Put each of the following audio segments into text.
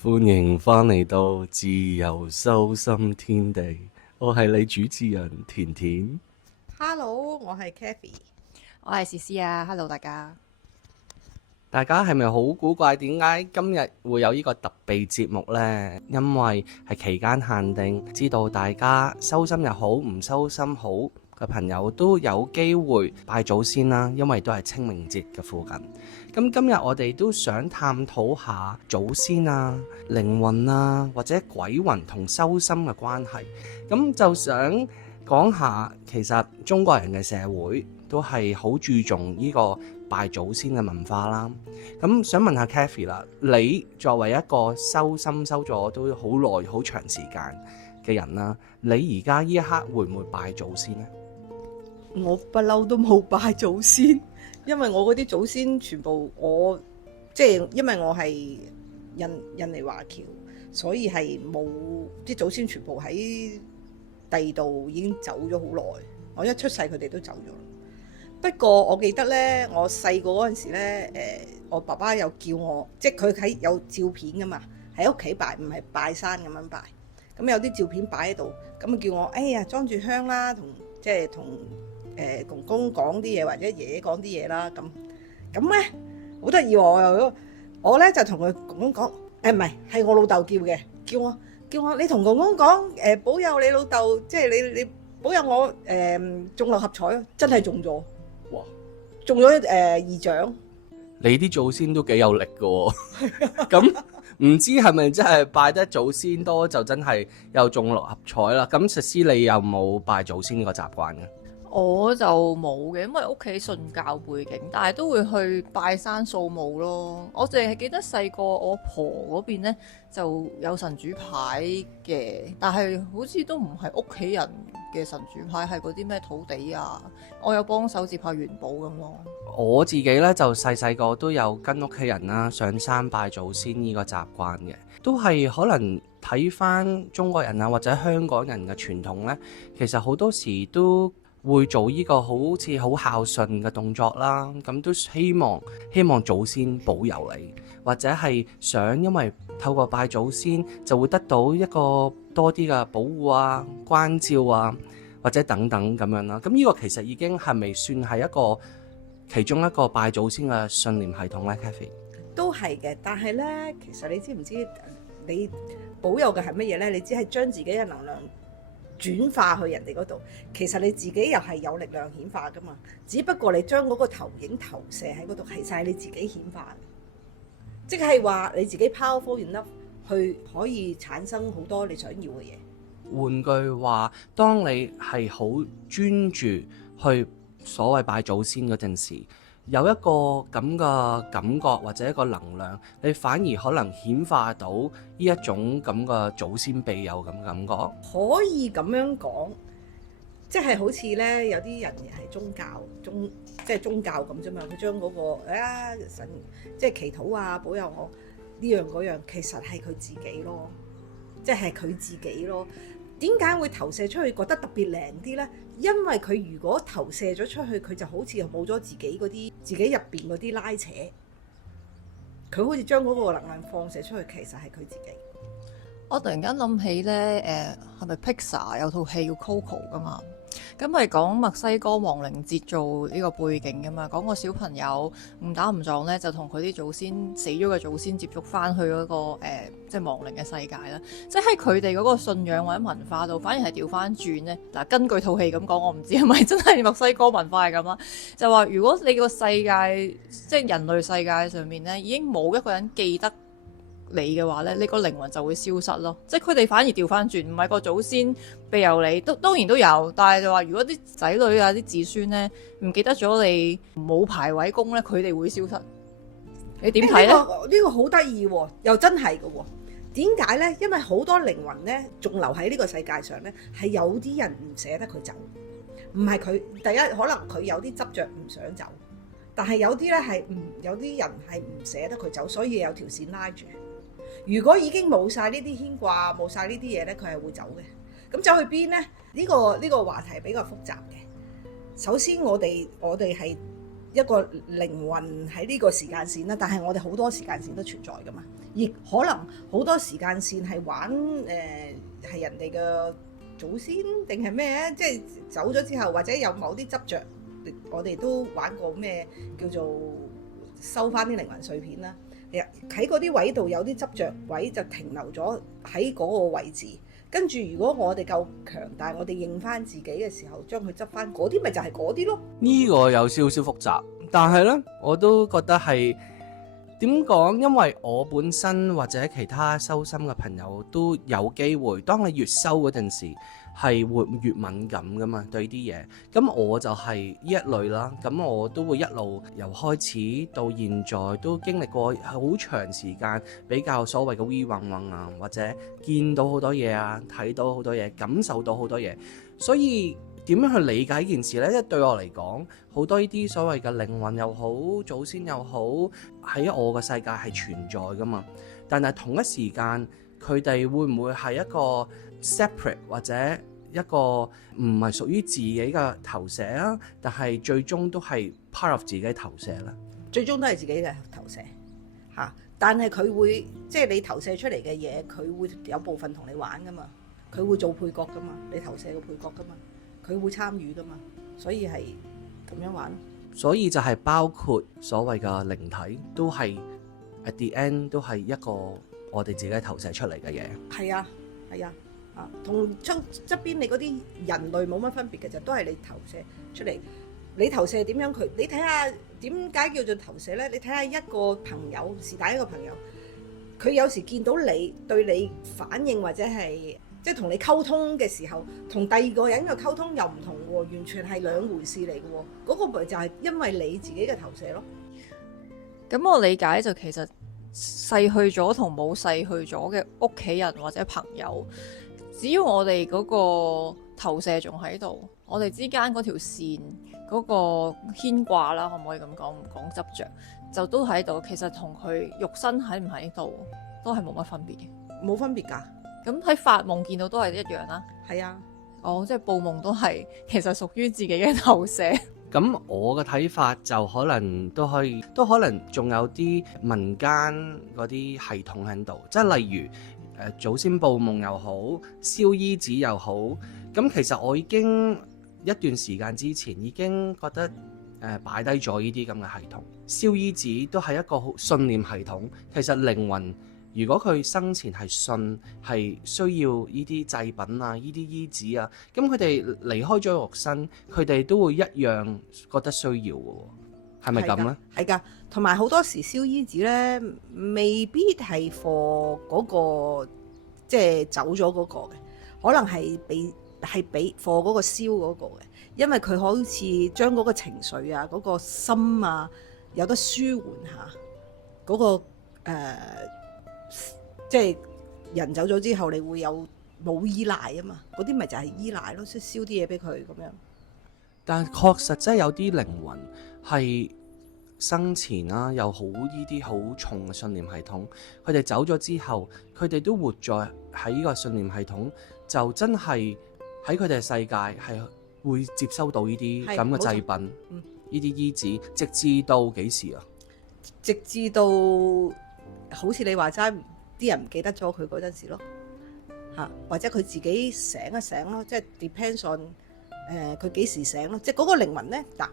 歡迎返嚟到自由修心天地，我係你主持人甜甜。Hello，我係 Kathy。我係詩詩啊，Hello 大家。大家係咪好古怪？點解今日會有呢個特別節目呢？因為係期間限定，知道大家修心又好，唔修心好嘅朋友都有機會拜祖先啦。因為都係清明節嘅附近。咁今日我哋都想探討下祖先啊、靈魂啊或者鬼魂同修心嘅關係。咁就想講下，其實中國人嘅社會都係好注重呢個拜祖先嘅文化啦。咁想問下 Kathy 啦，你作為一個修心修咗都好耐、好長時間嘅人啦，你而家呢一刻會唔會拜祖先呢？我不嬲都冇拜祖先，因為我嗰啲祖先全部因為我係印尼華僑，所以係冇啲祖先全部喺第二度已經走咗好耐。我一出世佢哋都走咗。不過我記得呢，我細個嗰陣時呢，我爸爸有叫我，即係佢喺有照片噶嘛，喺屋企拜，唔係拜山咁樣拜。咁有啲照片擺喺度，咁叫我哎呀裝住香啦，同公公講啲嘢或者爺爺講啲嘢啦。咁咧好得意喎！我咧就同佢公公講，唔係我老豆叫嘅，叫我你同公公講，保佑你老豆，即係你保佑我中六合彩，真係中咗。哇！中咗二獎。你啲祖先都幾有力㗎喎。咁唔知係咪真係拜得祖先多就真係又中六合彩啦？咁實施你有冇拜祖先呢個習慣嘅？我就冇嘅，因為屋企信教背景，但係都會去拜山掃墓咯。我淨係記得細個我婆嗰邊呢就有神主牌嘅，但係好似都唔係屋企人嘅神主牌，係嗰啲咩土地啊。我有幫手接下元寶咁咯。我自己呢，就細個都有跟屋企人啦上山拜祖先呢個習慣嘅，都係可能睇返中國人啊或者香港人嘅傳統呢，其實好多時都會做呢個好似好孝順嘅動作啦，咁都希望祖先保佑你，或者係想因為透過拜祖先就會得到一個多啲嘅保護啊、關照啊，或者等等咁樣啦。咁呢個其實已經係咪算係一個其中一個拜祖先嘅信念系統呢？ Kathy 都係嘅，但係咧，其實你知唔知你保佑嘅係乜嘢咧？你只係將自己嘅能量轉化去人哋嗰度，其實你自己又係有力量顯化噶嘛，只不過你將嗰個投影投射喺嗰度，其實係你自己顯化，即係話你自己 powerful enough 去可以產生好多你想要嘅嘢。換句話，當你係好專注去所謂拜祖先嗰陣時，有一個咁嘅感覺或者一個能量，你反而可能顯化到呢一種咁嘅祖先庇佑咁嘅感覺。可以咁樣講，即係好似咧有啲人係即係宗教咁啫嘛，佢將嗰個神即係祈禱啊，保佑我呢樣嗰樣，其實係佢自己咯，即係佢自己咯。點解會投射出去覺得特別靈啲呢？因為佢如果投射咗出去，佢就好似冇咗自己入邊嗰啲拉扯，佢好似將嗰個能量放射出去，其實係佢自己。我突然間諗起咧，係咪 Pixar 有套戲叫 Coco 噶嘛？咁係講墨西哥亡靈節做呢個背景噶嘛，講個小朋友誤打誤撞咧，就同佢啲祖先死咗嘅祖先接觸翻去嗰個即係亡靈嘅世界啦。即係喺佢哋嗰個信仰或者文化度，反而係調翻轉咧。嗱，根據套戲咁講，我唔知係咪真係墨西哥文化係咁啦。就話如果你個世界即係人類世界上面咧，已經冇一個人記得你嘅話咧，你個靈魂就會消失咯。即係佢哋反而調翻轉，唔係個祖先庇佑你，當然都有，但係就話如果啲仔女啊、啲子孫咧唔記得咗你冇排位功咧，佢哋會消失。你點睇咧？呢個好得意喎，又真係嘅喎。點解咧？因為好多靈魂咧仲留喺呢個世界上咧，係有啲人唔捨得佢走，唔係佢第一，可能佢有啲執着唔想走，但係有啲咧係有啲人係唔捨得佢走，所以有條線拉住。如果已經冇晒呢啲牽掛，冇晒呢啲嘢咧，佢係會走嘅。咁走去邊咧？呢個話題比較複雜嘅。首先我哋係一一個靈魂喺呢個時間線啦，但係我哋好多時間線都存在噶嘛，而可能好多時間線係玩係人哋嘅祖先定係咩咧？即係走咗之後，或者有某啲執着，我哋都玩過咩叫做收翻啲靈魂碎片啦。喺嗰啲位度有啲執着位就停留咗喺嗰個位置，跟住如果我哋夠強大，我哋認翻自己嘅時候，將佢執翻嗰啲，咪就係嗰啲咯。呢個有少少複雜，但係呢，我都覺得係點講？因為我本身或者其他修心嘅朋友都有機會，當你越修嗰陣時，係會越敏感噶嘛，對啲嘢。咁我就係呢一類啦。咁我都會一路由開始到現在都經歷過好長時間比較所謂嘅 V 運運啊，或者見到好多嘢啊，睇到好多嘢，感受到好多嘢。所以點樣去理解呢件事呢？即係對我嚟講，好多呢啲所謂嘅靈魂又好，祖先又好，喺我嘅世界係存在噶嘛。但係同一時間，佢哋會唔會係一個 separate 或者一個唔係屬於自己嘅投射啊？但係最終都係 part of 自己投射啦。最終都係自己嘅投射嚇，但係佢會即係你投射出嚟嘅嘢，佢會有部分同你玩噶嘛，佢會做配角噶嘛，你投射個配角噶嘛，佢會參與噶嘛，所以係咁樣玩。所以就係包括所謂嘅靈體，都係 at the end 都係一個我哋自己投射出嚟嘅嘢。係啊，係啊。同側邊你嗰啲人類冇乜分別嘅，就都係你投射出嚟。你投射點樣佢？你睇下點解叫做投射呢？你睇下一個朋友，是但一個朋友，佢有時見到你對你反應或者係即係同你溝通嘅時候，同第二個人嘅溝通又唔同喎，完全係兩回事嚟嘅喎。嗰個咪就係因為你自己嘅投射咯。咁我理解就其實逝去咗同冇逝去咗嘅屋企人或者朋友，只要我哋嗰個投射仲喺度，我哋之間嗰條線嗰個牽掛啦，可唔可以咁講？唔講執着，就都喺度。其實同佢肉身喺唔喺度都係冇乜分別嘅，冇分別㗎。咁喺發夢見到都係一樣啦。係啊，即係報夢都係其實屬於自己嘅投射。咁我嘅睇法就可能都可能仲有啲民間嗰啲系統喺度，即係例如祖先報夢又好，燒衣紙又好。咁其實我已經一段時間之前已經覺得擺低咗呢啲咁嘅系統。燒衣紙都係一個信念系統。其實靈魂如果佢生前係信係需要呢啲祭品啊，呢啲衣紙啊，咁佢哋離開咗肉身，佢哋都會一樣覺得需要嘅喎，係咪咁呢？係㗎，同埋好多時燒衣紙咧，未必係 for 嗰個即係走咗嗰個嘅，可能係俾 for 嗰個燒嗰個嘅，因為佢好似將嗰個情緒啊、嗰個心啊有得舒緩下嗰個即係人走咗之後，你會有冇依賴啊嘛？嗰啲咪就係依賴咯，即係燒啲嘢俾佢咁樣。但係確實真係有啲靈魂係生前啦，有好呢啲好重嘅信念系統，佢哋走咗之後，佢哋都活在喺呢個信念系統，就真係喺佢哋嘅世界係會接收到呢啲咁嘅祭品，呢啲衣紙，直至到幾時啊？直至到好似你話齋，啲人唔記得咗佢嗰陣時咯，或者佢自己醒一醒咯，即係 depends on 佢幾時醒咯，即係嗰個靈魂咧嗱，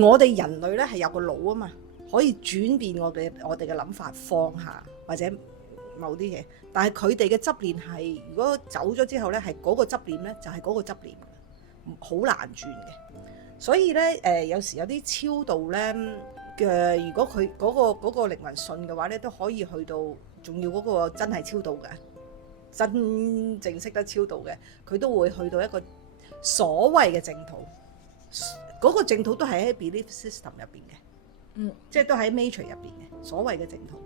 我哋人類咧係有個腦啊嘛，可以轉變我哋嘅諗法，放下或者某啲嘢，但係佢哋嘅執念係如果走咗之後咧，係嗰個執念咧就係嗰個執念，好難轉嘅。所以咧有時有啲超度咧嘅，如果佢嗰個靈魂信嘅話咧，都可以去到，仲要嗰個真係超度嘅，真正識得超度嘅，佢都會去到一個所謂嘅淨土。嗰個淨土都係喺 belief system 入邊嘅，即係都喺 matrix 入邊嘅所謂嘅淨土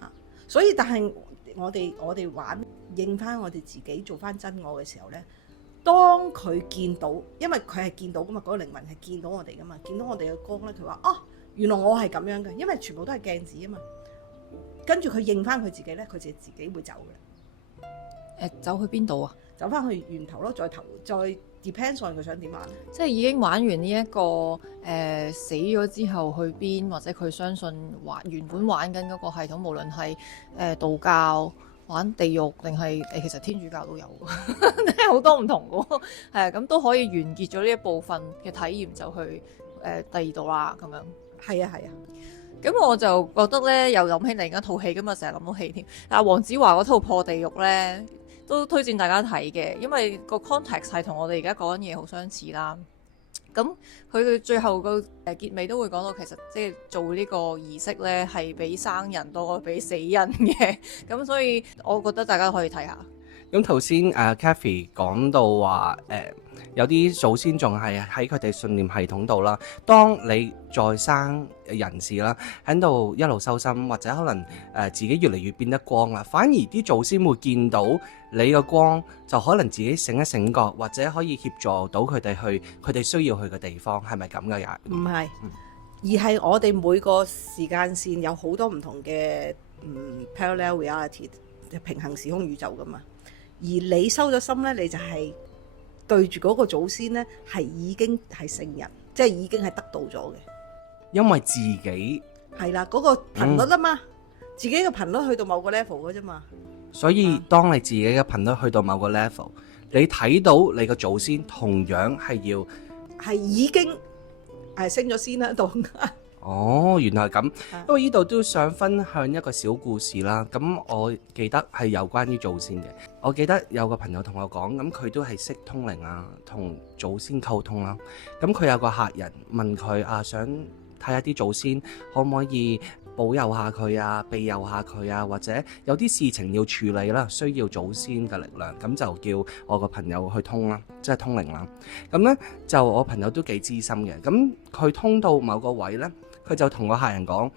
嚇。所以但係我哋玩認翻我哋自己做翻真我嘅時候咧，當佢見到，因為佢係見到噶嘛，嗰個靈魂係見到我哋噶嘛，見到我哋嘅光咧，佢話哦，原來我係咁樣嘅，因為全部都係鏡子啊嘛。跟住佢認翻佢自己咧，佢就自己會走嘅。走去邊度啊？走翻去源頭咯，再 depends on 佢想點玩。即係已經玩完呢、一個死咗之後去邊，或者佢相信原本玩緊嗰個系統，無論係道教玩地獄定係其實天主教都有，好多唔同嘅，係啊，咁都可以完結咗呢一部分嘅體驗，就去第二度啦，咁樣。係啊係啊，咁我就覺得咧，又諗起另一套戲，咁啊成日諗到戲添。但係黃子華嗰套破地獄咧，都推薦大家睇嘅，因為個 context 係同我哋而家講緊嘢好相似啦。咁佢最後個結尾都會講到，其實即係做呢個儀式咧，係俾生人多過俾死人嘅。咁所以我覺得大家可以睇下。咁頭先Kathy 講到話有啲祖先仲係喺佢哋信念系統度啦。當你在生人士啦喺度一路修心，或者可能自己越嚟越變得光啦，反而啲祖先會見到你個光，就可能自己醒一醒覺，或者可以協助到佢哋去佢哋需要去嘅地方，係咪咁嘅呀？唔係，而係我哋每個時間線有好多唔同嘅parallel reality 平行時空宇宙噶嘛。而你收咗心咧，你就係對住嗰個祖先咧，係已經係聖人，即係已經係得到咗嘅。因為自己係啦，嗰個頻率啊嘛，自己嘅頻率去到某個 level 嘅啫嘛。所以當你自己嘅頻率去到某個 level，你睇到你個祖先同樣係已經係升咗先啦，到。哦，原來係咁。不過呢度都想分享一個小故事啦。咁我記得係有關於祖先嘅。我記得有個朋友同我講，咁佢都係識通靈啊，同祖先溝通啦。咁佢有個客人問佢想睇下啲祖先可唔可以保佑下佢啊，庇佑下佢啊，或者有啲事情要處理啦，需要祖先嘅力量，咁就叫我個朋友去通啦，即係通靈啦。咁呢，就我朋友都幾資深嘅，咁佢通到某個位呢，佢就同個客人講：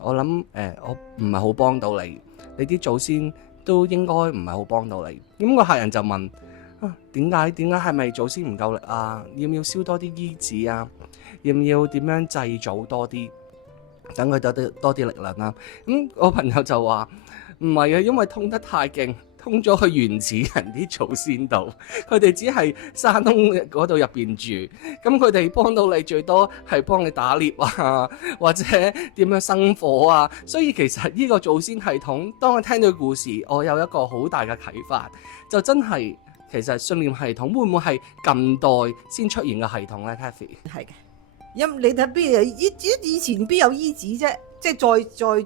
我諗我唔係好幫到你，你啲祖先都應該唔係好幫到你。咁個客人就問：點解係咪祖先唔夠力啊？要唔要燒多啲衣紙啊？要唔要點樣祭祖多啲？等佢多啲力量啦。咁我朋友就話唔係啊，因為通得太勁，通咗去原始人啲祖先度，佢哋只係山窿嗰度入邊住，咁佢哋幫到你最多係幫你打獵啊，或者點樣生火啊。所以其實呢個祖先系統，當我聽到故事，我有一個好大嘅啟發，就真係其實信念系統會唔會係近代先出現嘅系統呢？ Kathy 係嘅。你睇邊以前邊有衣紙啫，即係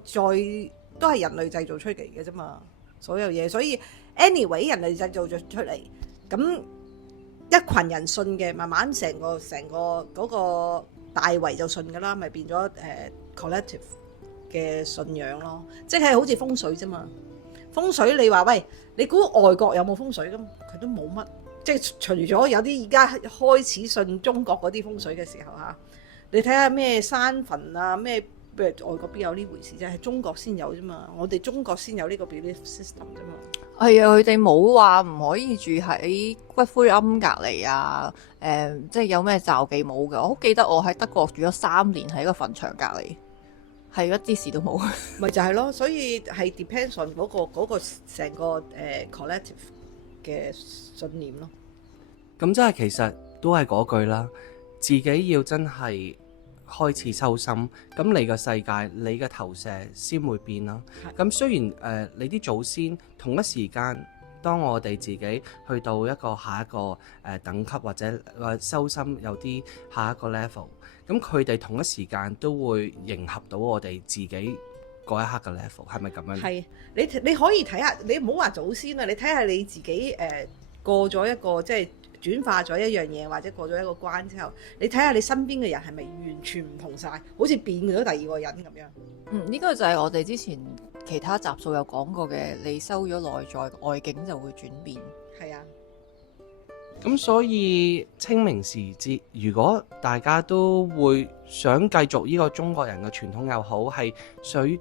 再都係人類製造出嚟嘅啫嘛，所有嘢。所以 anyway 人類製造咗出嚟，咁一群人信嘅，慢慢成個嗰個大圍就信噶啦，咪變咗collective 嘅信仰咯。即係好似風水啫嘛，風水你話喂，你估外國有冇風水咁？佢都冇乜，即係除咗有啲而家開始信中國嗰啲風水嘅時候嚇。你睇下咩山墳啊，咩外國邊有呢回事啫？係中國先有啫嘛，我哋中國先有呢個 belief system 啫嘛。係啊，佢哋冇話唔可以住喺骨灰龕隔離啊，即係有咩罩忌冇嘅。我好記得我喺德國住咗3年喺個墳場隔離，係一啲事都冇。咪就係咯，所以係 depends on 嗰個成個collective 嘅信念咯。咁即係其實都係嗰句啦。自己要真係開始修心，咁你個世界、你嘅投射先會變啦。咁雖然你啲祖先同一時間，當我哋自己去到一個下一個等級或者修心有啲下一個 level，咁佢哋同一時間都會迎合到我哋自己嗰一刻嘅 level，係咪咁樣？係，你可以睇下，你唔好話祖先啦，你睇下你自己過咗一個即係。轉化咗一樣嘢，或者過咗一個關之後，你睇下你身邊嘅人係咪完全唔同晒，好似變咗第二個人咁樣。呢個就係我哋之前其他集數有講過嘅，你收咗內在，外境就會轉變。係啊，咁所以清明時節，如果大家都會想繼續呢個中國人嘅傳統又好，係水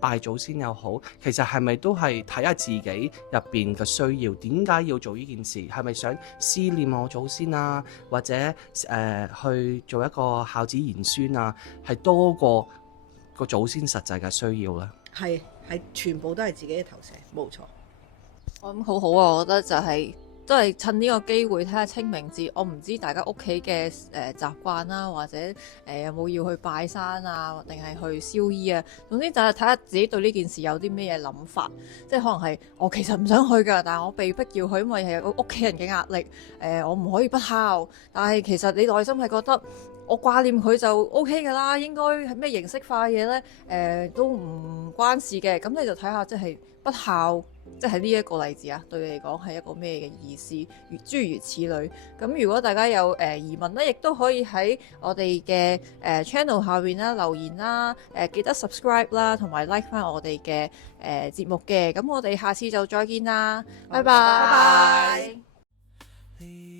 拜祖先又好，其實係咪都係睇下自己入邊嘅需要？點解要做呢件事？係咪想思念我祖先啊？或者去做一個孝子賢孫啊？係多過個祖先實際嘅需要呢？係全部都係自己嘅投射，冇錯。咁好好啊，我覺得就係、都係趁呢個機會睇下清明節。我唔知大家屋企嘅習慣啦，或者有冇要去拜山啊，定係去燒衣啊。總之就係睇下自己對呢件事有啲咩嘢諗法。即係可能係我其實唔想去㗎，但係我被逼要去，因為係有屋企人嘅壓力。我唔可以不孝，但係其實你內心係覺得我掛念佢就 OK 㗎啦，應該係咩形式化嘢呢？都唔關事嘅。咁你就睇下即係不孝。即係呢一個例子啊，對你嚟講係一個咩嘅意思？諸如此類。咁如果大家有疑問咧，亦都可以喺我哋嘅channel 下邊啦留言啦，記得 subscribe 啦，同埋 like 翻我哋嘅節目嘅。咁我哋下次就再見啦，拜拜。拜拜。